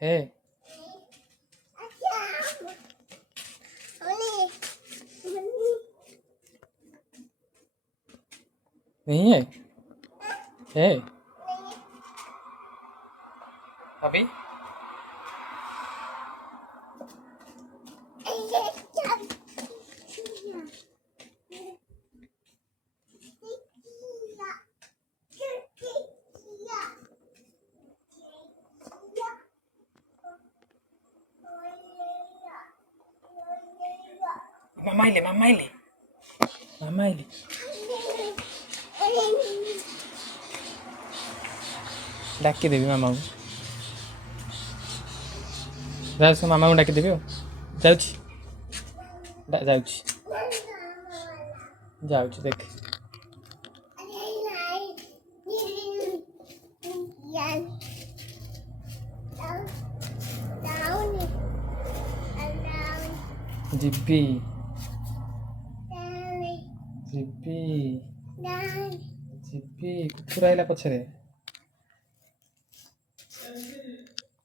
है नहीं है? है अभी? Mamaile, mamaile, mamaile. डाकी देवी मामा को जाऊँ मामा को डाकी देवी जाऊँची जाऊँची जाऊँची देख जिब्बी जिब्बी जिब्बी कुकुर आइला पछरे